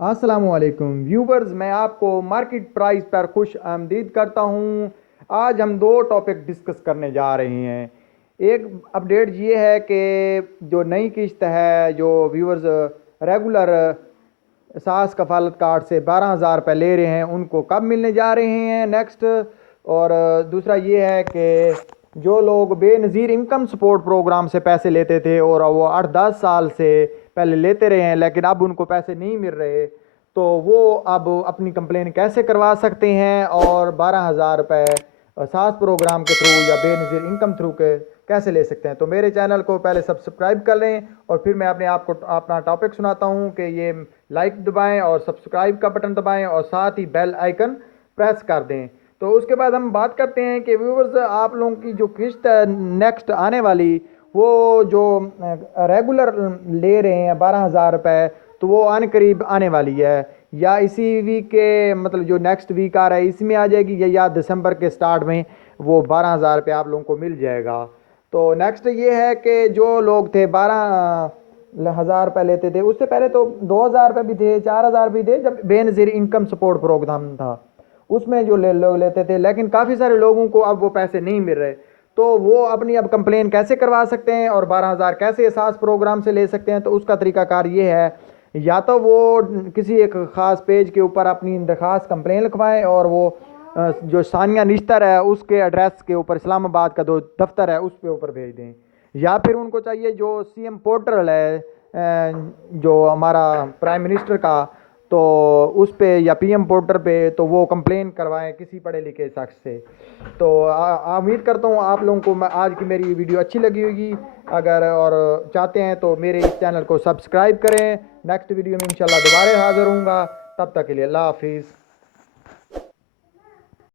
अस्सलामुअलैकुम व्यूवर्स, मैं आपको मार्केट प्राइस पर खुश आमदीद करता हूँ। आज हम दो टॉपिक डिस्कस करने जा रहे हैं। एक अपडेट ये है कि जो नई किस्त है, जो व्यूवर्स रेगुलर सास कफालत कार्ड से 12,000 रुपये ले रहे हैं, उनको कब मिलने जा रहे हैं नेक्स्ट। और दूसरा ये है कि जो लोग बेनज़ीर इनकम सपोर्ट प्रोग्राम से पैसे लेते थे और वो 8-10 साल से पहले लेते रहे हैं लेकिन अब उनको पैसे नहीं मिल रहे, तो वो अब अपनी कंप्लेन कैसे करवा सकते हैं और 12,000 रुपये सास प्रोग्राम के थ्रू या बेनज़ीर इनकम थ्रू के कैसे ले सकते हैं। तो मेरे चैनल को पहले सब्सक्राइब कर लें और फिर मैं अपने आप को अपना टॉपिक सुनाता हूँ कि ये लाइक दबाएं और सब्सक्राइब का बटन दबाएं और साथ ही बेल आइकन प्रेस कर दें। तो उसके बाद हम बात करते हैं कि व्यूवर्स, आप लोगों की जो किस्त है नेक्स्ट आने वाली, वो जो रेगुलर ले रहे हैं 12,000 रुपये, तो वो आने करीब आने वाली है, या इसी वीक के मतलब जो नेक्स्ट वीक आ रहा है इसमें आ जाएगी, या दिसंबर के स्टार्ट में वो 12,000 रुपये आप लोगों को मिल जाएगा। तो नेक्स्ट ये है कि जो लोग थे 12,000 रुपये लेते थे, उससे पहले तो 2,000 रुपये भी थे, 4,000 भी थे जब बेनज़ीर इनकम सपोर्ट प्रोग्राम था, उसमें जो लोग लेते थे, लेकिन काफ़ी सारे लोगों को अब वो पैसे नहीं मिल रहे। तो वो अपनी अब कंप्लेन कैसे करवा सकते हैं और 12,000 कैसे एहसास प्रोग्राम से ले सकते हैं। तो उसका तरीकाकार ये है, या तो वो किसी एक ख़ास पेज के ऊपर अपनी दरख्वास्त कंप्लेन लिखवाएं और वो जो सानिया निश्तर है उसके एड्रेस के ऊपर इस्लामाबाद का जो दफ्तर है उस पे ऊपर भेज दें, या फिर उनको चाहिए जो सीएम पोर्टल है जो हमारा प्राइम मिनिस्टर का, तो उस पे या पीएम पोर्टल पे तो वो कंप्लेन करवाएं किसी पढ़े लिखे शख्स से। तो उम्मीद करता हूँ आप लोगों को आज की मेरी वीडियो अच्छी लगी होगी। अगर और चाहते हैं तो मेरे इस चैनल को सब्सक्राइब करें। नेक्स्ट वीडियो में इंशाल्लाह दोबारा हाज़िर होऊंगा। तब तक के लिए अल्लाह हाफिज़।